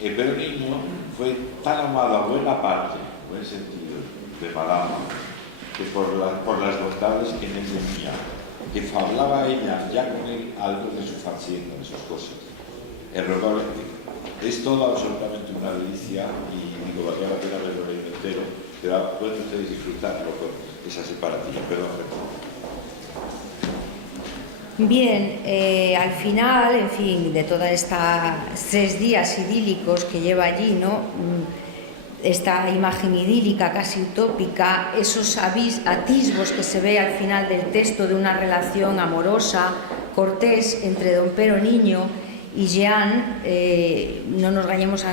El peronismo fue tan amado a buena parte, buen sentido, de Madama, que por las bondades que en él tenía, que hablaba ella ya con él algo de su facienda, de sus cosas. El robot es todo absolutamente una delicia y digo, valía la pena verlo entero, pero pueden ustedes disfrutarlo con esa separatilla. Perdón. Bien, al final, en fin, de todos estos 3 días idílicos que lleva allí, ¿no? Esta imagen idílica, casi utópica, esos atisbos que se ve al final del texto de una relación amorosa, cortés, entre don Pero Niño y Jean, no nos engañemos,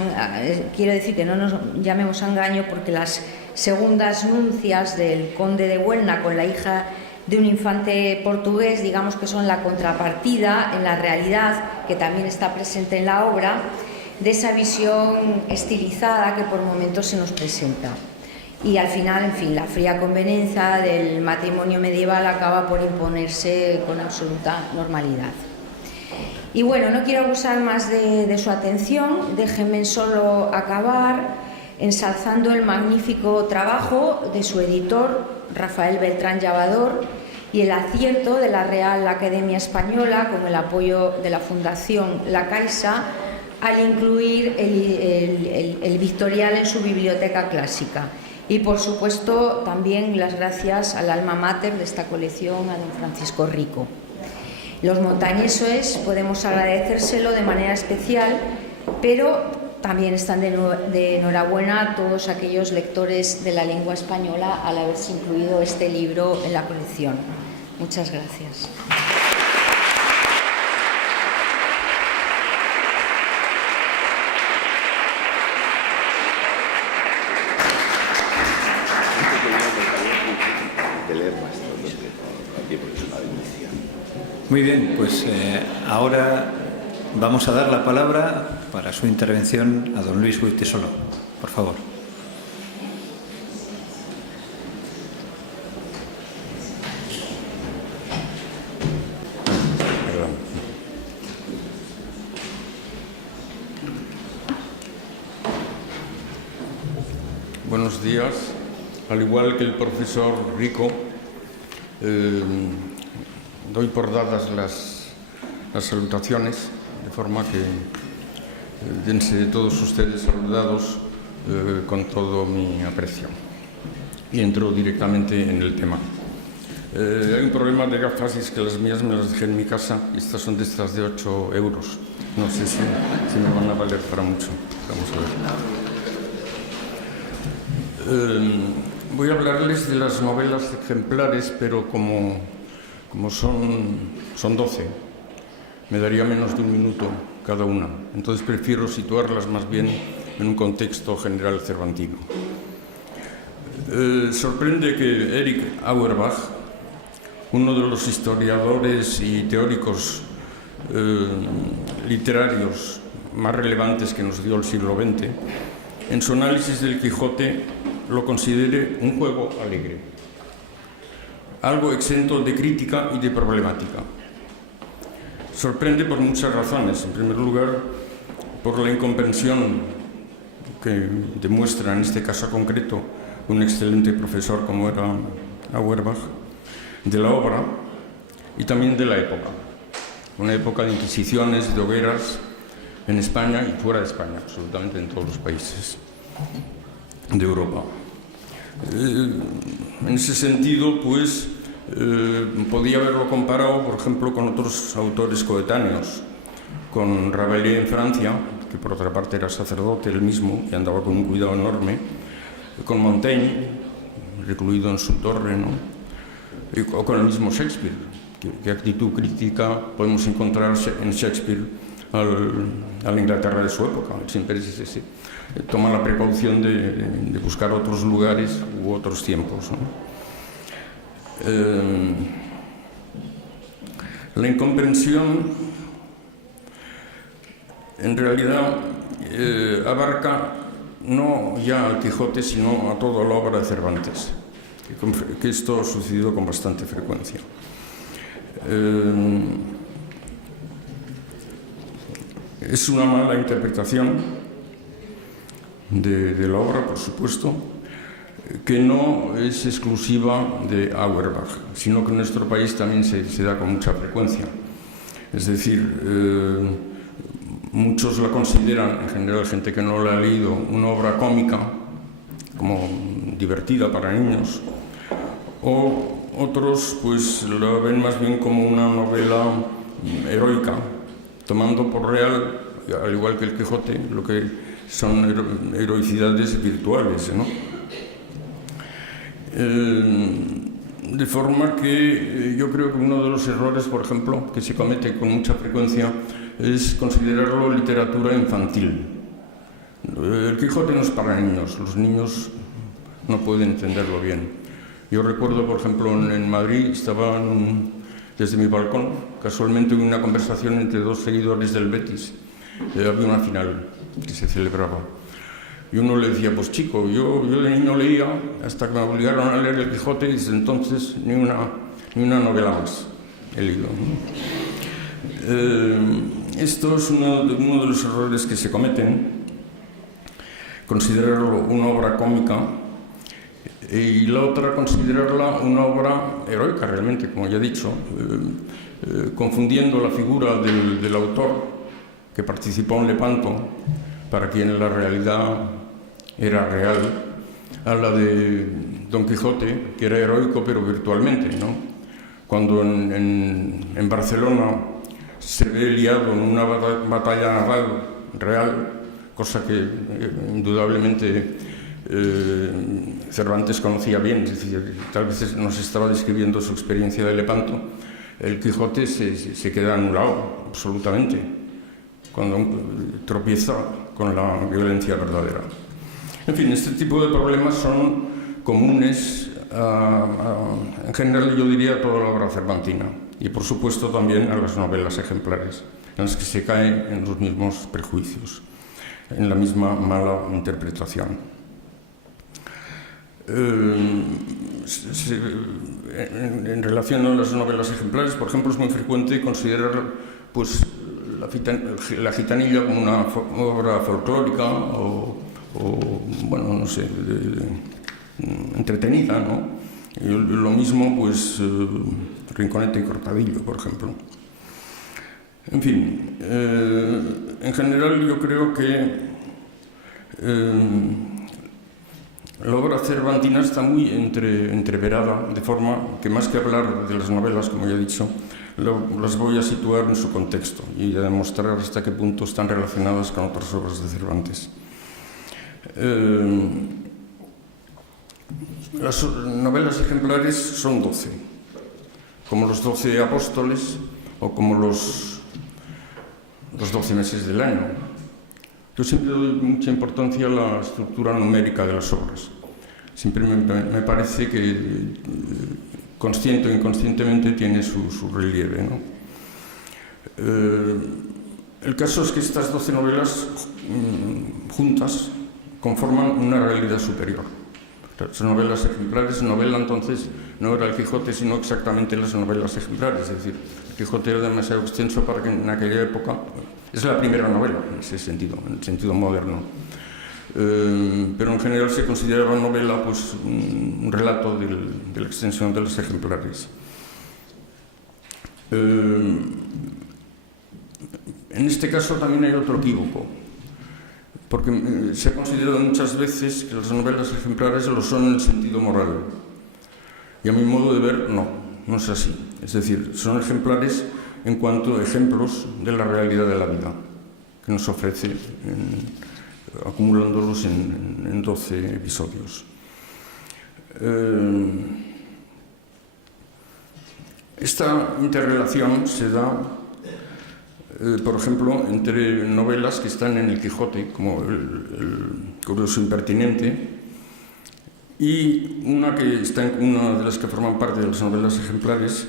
quiero decir que no nos llamemos a engaño, porque las segundas nupcias del conde de Huelna con la hija de un infante portugués, digamos que son la contrapartida en la realidad, que también está presente en la obra, de esa visión estilizada que por momentos se nos presenta. Y al final, en fin, la fría conveniencia del matrimonio medieval acaba por imponerse con absoluta normalidad. Y bueno, no quiero abusar más de su atención, déjenme solo acabar ensalzando el magnífico trabajo de su editor, Rafael Beltrán Llavador, y el acierto de la Real Academia Española, con el apoyo de la Fundación La Caixa, al incluir el Victorial en su biblioteca clásica. Y, por supuesto, también las gracias al alma mater de esta colección, a don Francisco Rico. Los montañeses podemos agradecérselo de manera especial, pero también están de enhorabuena a todos aquellos lectores de la lengua española al haberse incluido este libro en la colección. Muchas gracias. Muy bien, pues ahora vamos a dar la palabra para su intervención a don Luis Goytisolo. Por favor. Buenos días. Al igual que el profesor Rico, doy por dadas las salutaciones, de forma que dense todos ustedes saludados con todo mi aprecio. Y entro directamente en el tema. Hay un problema de gafas, y es que las mías me las dejé en mi casa, y estas son de 8 euros. No sé si me van a valer para mucho. Vamos a ver. Voy a hablarles de las novelas ejemplares, pero como son 12, me daría menos de un minuto cada una. Entonces prefiero situarlas más bien en un contexto general cervantino. Sorprende que Erich Auerbach, uno de los historiadores y teóricos literarios más relevantes que nos dio el siglo XX, en su análisis del Quijote lo considere un juego alegre, algo exento de crítica y de problemática. Sorprende por muchas razones. En primer lugar, por la incomprensión que demuestra en este caso concreto un excelente profesor como era Auerbach, de la obra y también de la época. Una época de inquisiciones, de hogueras en España y fuera de España, absolutamente en todos los países de Europa. En ese sentido, pues, podía haberlo comparado, por ejemplo, con otros autores coetáneos, con Rabelais en Francia, que por otra parte era sacerdote él mismo y andaba con un cuidado enorme, con Montaigne, recluido en su torre, ¿no? O con el mismo Shakespeare. ¿Qué actitud crítica podemos encontrar en Shakespeare a la Inglaterra de su época? Siempre toma la precaución de buscar otros lugares u otros tiempos, ¿no? La incomprensión en realidad abarca no ya al Quijote, sino a toda la obra de Cervantes, que esto ha sucedido con bastante frecuencia. Es una mala interpretación de la obra, por supuesto, que no es exclusiva de Auerbach, sino que en nuestro país también se da con mucha frecuencia. Es decir, muchos la consideran, en general gente que no la ha leído, una obra cómica, como divertida para niños, o otros pues la ven más bien como una novela heroica, tomando por real, al igual que el Quijote, lo que son heroicidades virtuales, ¿no? De forma que yo creo que uno de los errores, por ejemplo, que se comete con mucha frecuencia es considerarlo literatura infantil. El Quijote no es para niños, los niños no pueden entenderlo bien. Yo recuerdo, por ejemplo, en Madrid, estaba desde mi balcón, casualmente hubo una conversación entre dos seguidores del Betis. Había una final que se celebraba. Y uno le decía, pues chico, yo de niño leía hasta que me obligaron a leer el Quijote y desde entonces ni una novela más he leído, ¿no? Esto es uno de los errores que se cometen, considerarlo una obra cómica y la otra considerarla una obra heroica realmente, como ya he dicho, confundiendo la figura del autor que participó en Lepanto, para quien la realidad era real, a la de Don Quijote, que era heroico pero virtualmente, ¿no? Cuando en Barcelona se ve liado en una batalla naval real, cosa que indudablemente Cervantes conocía bien, es decir, tal vez nos estaba describiendo su experiencia de Lepanto, el Quijote se queda anulado absolutamente cuando tropieza con la violencia verdadera. En fin, este tipo de problemas son comunes en general, yo diría, a toda la obra cervantina y por supuesto también a las novelas ejemplares, en las que se cae en los mismos prejuicios, en la misma mala interpretación. En relación a las novelas ejemplares, por ejemplo, es muy frecuente considerar pues, la gitanilla como una obra folclórica o bueno, no sé, entretenida, ¿no? Y lo mismo, pues, Rinconete y Cortadillo, por ejemplo. En fin, en general yo creo que la obra cervantina está muy entreverada, de forma que más que hablar de las novelas, como ya he dicho, las voy a situar en su contexto y a demostrar hasta qué punto están relacionadas con otras obras de Cervantes. Las novelas ejemplares son 12, como los 12 apóstoles o como los 12 meses del año. Yo siempre doy mucha importancia a la estructura numérica de las obras. Siempre me parece que consciente o inconscientemente tiene su relieve, ¿no? El caso es que estas 12 novelas juntas conforman una realidad superior. Las novelas ejemplares, novela entonces no era el Quijote, sino exactamente las novelas ejemplares. Es decir, el Quijote era demasiado extenso para que en aquella época... Es la primera novela en ese sentido, en el sentido moderno. Pero en general se consideraba novela pues, un relato de la extensión de los ejemplares. En este caso también hay otro equívoco, porque se ha considerado muchas veces que las novelas ejemplares lo son en el sentido moral. Y a mi modo de ver, no es así. Es decir, son ejemplares en cuanto a ejemplos de la realidad de la vida, que nos ofrece acumulándolos en 12 episodios. Esta interrelación se da, por ejemplo, entre novelas que están en el Quijote, como el Curioso Impertinente, y una que está en una de las que forman parte de las novelas ejemplares,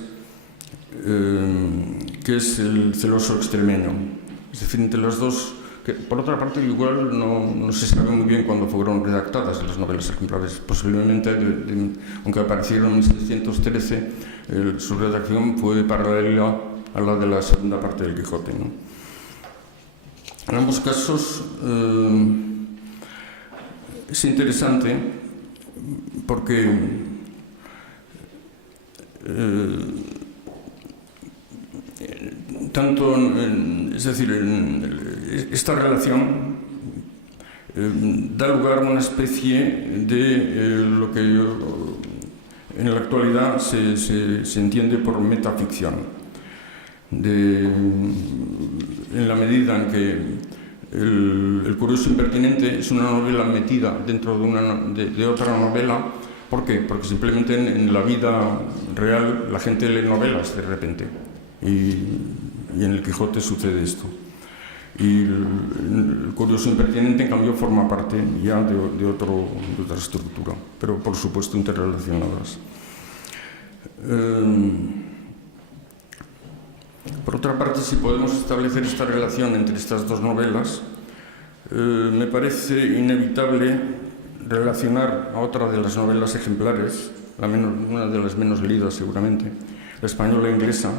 que es El celoso extremeño. Es decir, entre las dos, que por otra parte igual no se sabe muy bien cuándo fueron redactadas las novelas ejemplares. Posiblemente, aunque aparecieron en 1613, su redacción fue paralela a la de la segunda parte del Quijote, ¿no? En ambos casos, es interesante porque esta relación da lugar a una especie de lo que en la actualidad se entiende por metaficción, en la medida en que El curioso impertinente es una novela metida dentro de otra novela. ¿Por qué? Porque simplemente en la vida real la gente lee novelas de repente y en el Quijote sucede esto. Y el curioso impertinente, en cambio, forma parte ya de otra estructura, pero por supuesto interrelacionadas. Por otra parte, si podemos establecer esta relación entre estas dos novelas, me parece inevitable relacionar a otra de las novelas ejemplares, una de las menos leídas seguramente, la española inglesa,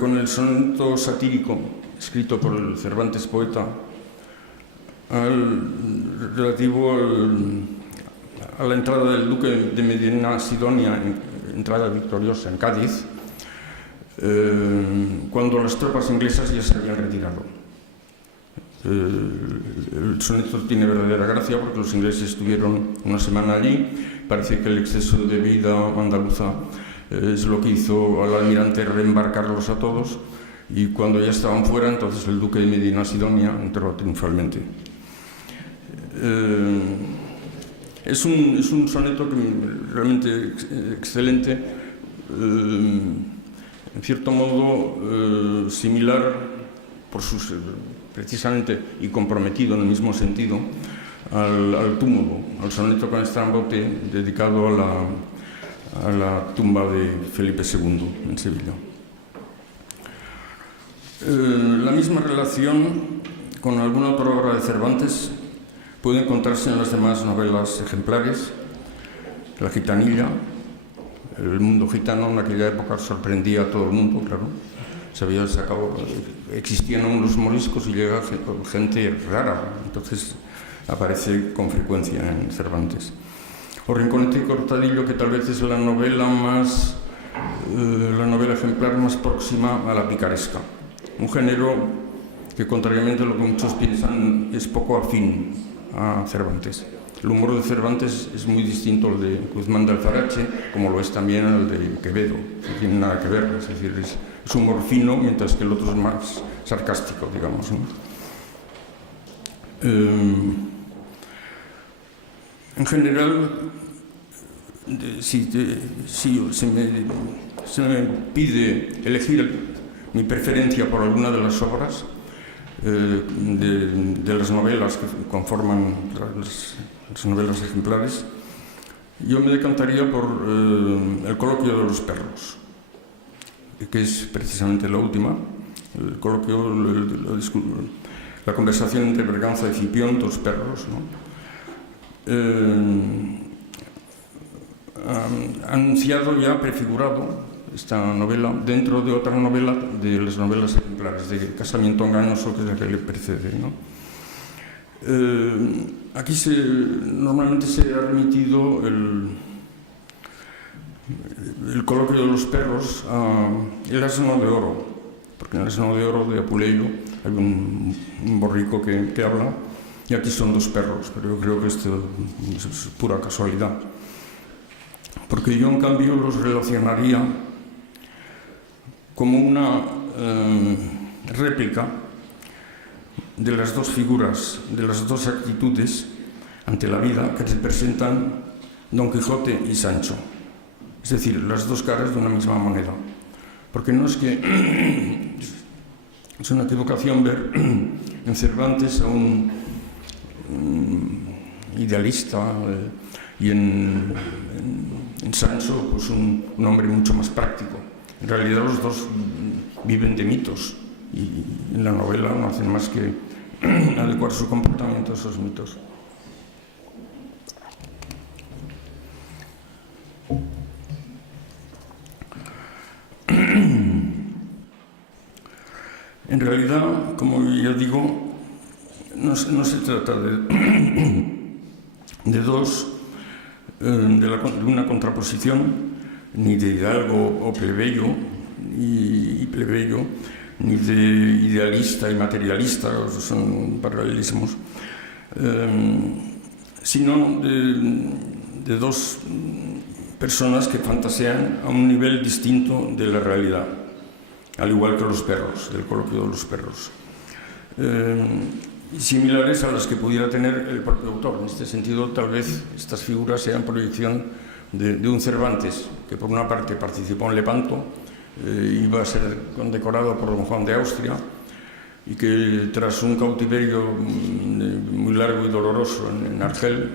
con el soneto satírico escrito por el Cervantes poeta, relativo a la entrada del duque de Medina Sidonia, entrada victoriosa en Cádiz, cuando las tropas inglesas ya se habían retirado. El soneto tiene verdadera gracia porque los ingleses estuvieron una semana allí. Parece que el exceso de vida andaluza es lo que hizo al almirante reembarcarlos a todos, y cuando ya estaban fuera, entonces el duque de Medina Sidonia entró triunfalmente. Es un soneto realmente excelente, en cierto modo similar por sus, precisamente, y comprometido en el mismo sentido al túmulo, al soneto con estrambote dedicado a la tumba de Felipe II en Sevilla. La misma relación con alguna otra obra de Cervantes puede encontrarse en las demás novelas ejemplares. La Gitanilla, el mundo gitano en aquella época sorprendía a todo el mundo, claro. Se había sacado, existían unos moriscos y llega gente rara, entonces aparece con frecuencia en Cervantes. O Rinconete y Cortadillo, que tal vez es la novela ejemplar más próxima a la picaresca, un género que, contrariamente a lo que muchos piensan, es poco afín a Cervantes. El humor de Cervantes es muy distinto al de Guzmán de Alfarache, como lo es también al de Quevedo, no tiene nada que ver, es decir, es humor fino, mientras que el otro es más sarcástico, digamos, ¿no? En general, si se me pide elegir mi preferencia por alguna de las obras de las novelas que conforman las novelas ejemplares, yo me decantaría por El coloquio de los perros, que es precisamente la última. El coloquio, la conversación entre Berganza y Cipión, dos perros, ¿no? Anunciado ya, prefigurado esta novela dentro de otra novela de las novelas ejemplares, de Casamiento engañoso, que es la que le precede, ¿no? Aquí normalmente se ha remitido el coloquio de los perros a El asno de oro, porque en El asno de oro de Apuleyo hay un borrico que habla, y aquí son dos perros, pero yo creo que esto es pura casualidad, porque yo en cambio los relacionaría como una réplica de las dos figuras, de las dos actitudes ante la vida que se presentan Don Quijote y Sancho, es decir, las dos caras de una misma moneda. Porque no es que es una equivocación ver en Cervantes a un idealista y en Sancho pues un hombre mucho más práctico. En realidad los dos viven de mitos y en la novela no hacen más que adecuar su comportamiento a esos mitos. En realidad, como ya digo, no se trata de una contraposición ni de hidalgo o plebeyo y plebeyo, ni de idealista y materialista, son paralelismos, sino de dos personas que fantasean a un nivel distinto de la realidad, al igual que los perros, del coloquio de los perros, similares a las que pudiera tener el propio autor. En este sentido, tal vez estas figuras sean proyección de un Cervantes, que por una parte participó en Lepanto, iba a ser condecorado por don Juan de Austria, y que tras un cautiverio muy largo y doloroso en Argel,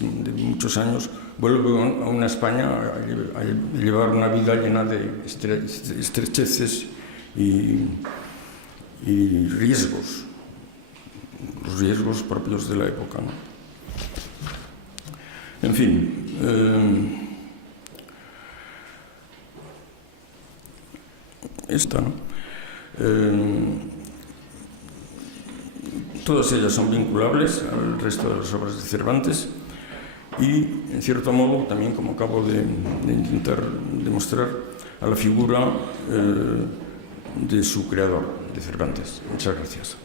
de muchos años, vuelve a una España a llevar una vida llena de estrecheces y riesgos, los riesgos propios de la época, ¿no? En fin, esta, ¿no? Todas ellas son vinculables al resto de las obras de Cervantes y, en cierto modo, también, como acabo de intentar demostrar, a la figura de su creador, de Cervantes. Muchas gracias.